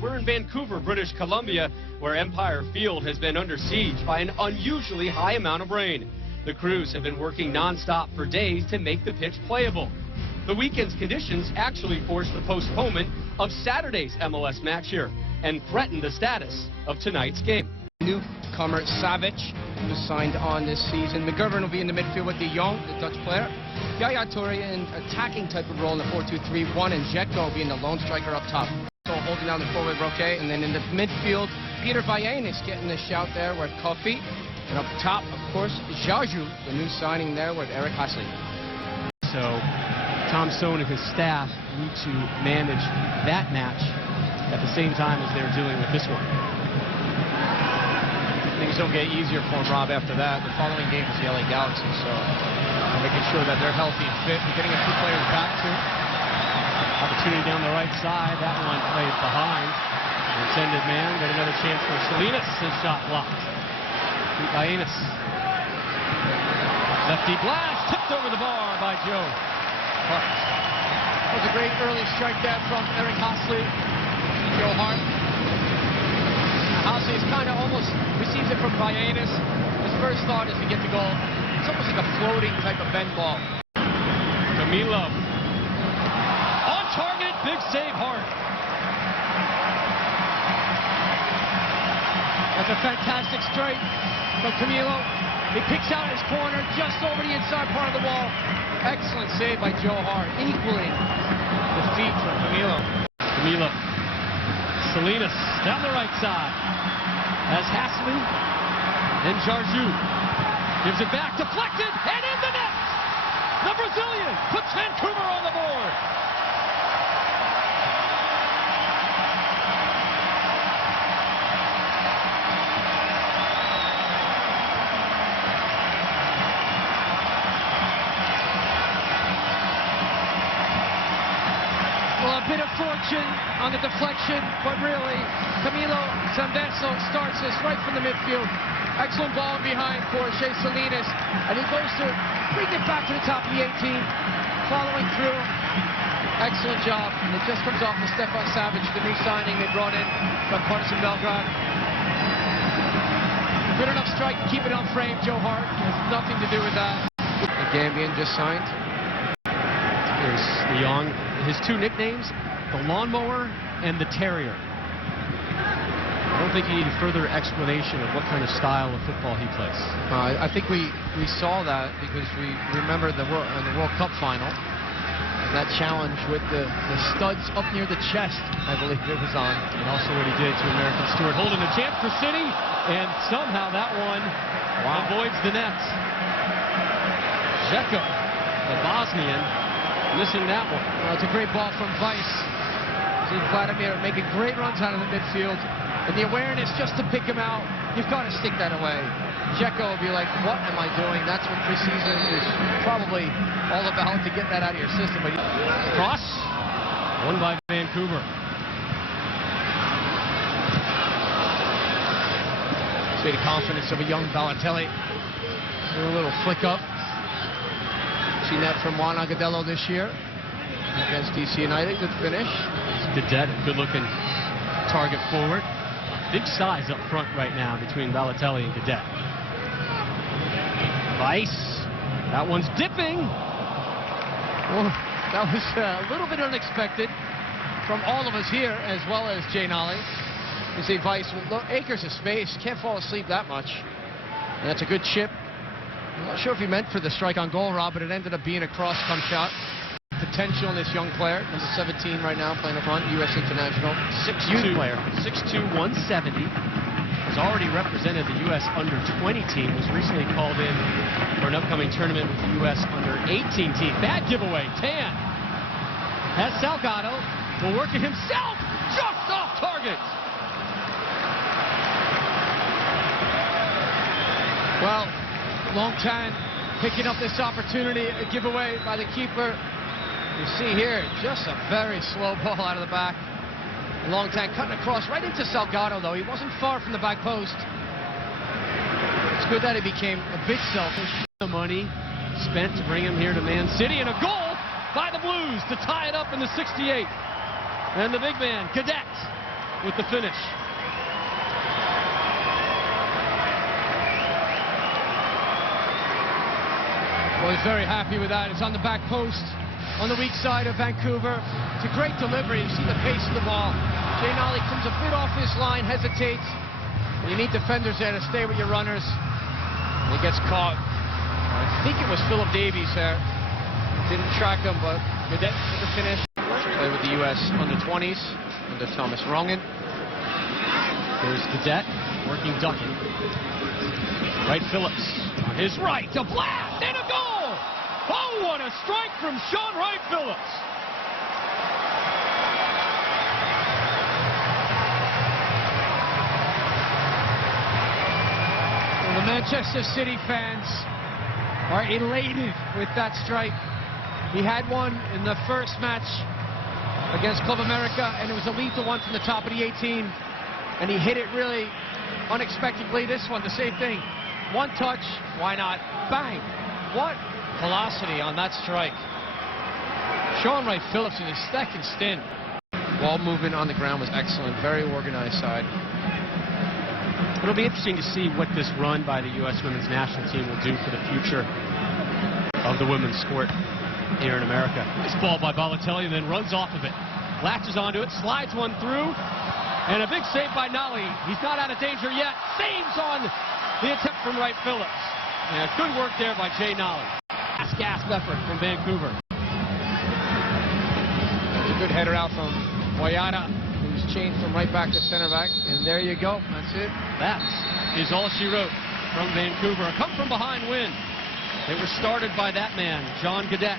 We're in Vancouver, British Columbia, where Empire Field has been under siege by an unusually high amount of rain. The crews have been working non-stop for days to make the pitch playable. The weekend's conditions actually forced the postponement of Saturday's MLS match here and threatened the status of tonight's game. Newcomer Savic, who signed on this season. McGovern will be in the midfield with De Jong, the Dutch player. Yaya Toure in attacking type of role in the 4-2-3-1, and Dzeko will be in the lone striker up top. So holding down the forward Roque, and then in the midfield, Peter Vallanes getting the shout there with Kofi. And up top, of course, Jaju, the new signing there with Eric Hasley. So Tom Stone and his staff need to manage that match at the same time as they're dealing with this one. Things don't get easier for him, Rob, after that. The following game is the LA Galaxy, so making sure that they're healthy and fit. We're getting a few players back, too. Opportunity down the right side. That one played behind. Intended man. Got another chance for Salinas. His shot blocked. Vallanes. Lefty blast. Tipped over the bar by Joe. That was a great early strike there from Eric Hasley. Joe Hart. Hasley is kind of almost receives it from Vallanes. His first thought is to get the goal. It's almost like a floating type of bend ball. Camilo. On target. Big save, Hart. That's a fantastic strike from Camilo. He picks out his corner just over the inside part of the wall. Excellent save by Joe Hart, equaling the feet from Camilo. Camilo. Salinas down the right side. As Hasley and Jaju gives it back, deflected, and in the net! The Brazilian puts Vancouver on the board. Well, a bit of fortune on the deflection, but really, Camilo Zambeso starts this right from the midfield. Excellent ball behind for Shea Salinas, and he goes to bring it back to the top of the 18, following through. Excellent job, and it just comes off of Stefan Savic, the new signing they brought in from Partizan Belgrade. Good enough strike to keep it on frame. Joe Hart has nothing to do with that. The Gambian just signed. Here's De Jong. His two nicknames, the Lawnmower and the Terrier. I don't think you need further explanation of what kind of style of football he plays. I think we saw that because we remember the World Cup final. And that challenge with the studs up near the chest, I believe it was on. And also what he did to American Stewart. Holding a chance for City, and somehow that one avoids the net. Dzeko, the Bosnian, missing that one. It's a great ball from Weiss. See Vladimir making great runs out of the midfield. And the awareness just to pick him out, you've got to stick that away. Dzeko will be like, what am I doing? That's what preseason is probably all about, to get that out of your system. But cross, won by Vancouver. See the confidence of a young Balotelli. Do a little flick up. Seen that from Juan Agudelo this year against DC United. Good finish. Cadet, good-looking target forward. Big size up front right now between Balotelli and Cadet. Weiss. That one's dipping. Well, that was a little bit unexpected from all of us here, as well as Jay Nolly. You see Weiss with acres of space. Can't fall asleep that much. And that's a good chip. I'm not sure if he meant for the strike on goal, Rob, but it ended up being a cross-come shot. Potential in this young player, number 17 right now, playing up front, U.S. international. 6'2", player. 6'2", 170. Has already represented the U.S. under-20 team. Was recently called in for an upcoming tournament with the U.S. under-18 team. Bad giveaway. Tan has Salgado. Will work it himself. Just off target. Well, Long Tan picking up this opportunity, a giveaway by the keeper. You see here, just a very slow ball out of the back. Long Tan cutting across right into Salgado, though. He wasn't far from the back post. It's good that he became a bit selfish. The money spent to bring him here to Man City, and a goal by the Blues to tie it up in the 68th. And the big man, Cadet, with the finish. Well, he's very happy with that. It's on the back post on the weak side of Vancouver. It's a great delivery. You see the pace of the ball. Jay Nolly comes a bit off his line, hesitates. You need defenders there to stay with your runners. And he gets caught. I think it was Philip Davies there. Didn't track him, but Gadet with the finish. Play with the U.S. under 20s, under Thomas Rongen. There's Gadet working Ducking. Wright Phillips on his right, a blast and a goal! Oh, what a strike from Sean Wright Phillips! Well, the Manchester City fans are elated with that strike. He had one in the first match against Club America, and it was a lethal one from the top of the 18, and he hit it really unexpectedly. This one, the same thing. One touch, why not? Bang! What velocity on that strike. Sean Wright Phillips in his second stint. Ball movement on the ground was excellent. Very organized side. It'll be interesting to see what this run by the U.S. women's national team will do for the future of the women's sport here in America. This ball by Balotelli and then runs off of it. Latches onto it, slides one through, and a big save by Nolly. He's not out of danger yet. Saves on the attempt from Wright Phillips. Yeah, good work there by Jay Nolly. Gasp effort from Vancouver. It's a good header out from Boyata, who's changed from right back to center back. And there you go. That's it. That is all she wrote from Vancouver. A come from behind win. They were started by that man, John Gadet.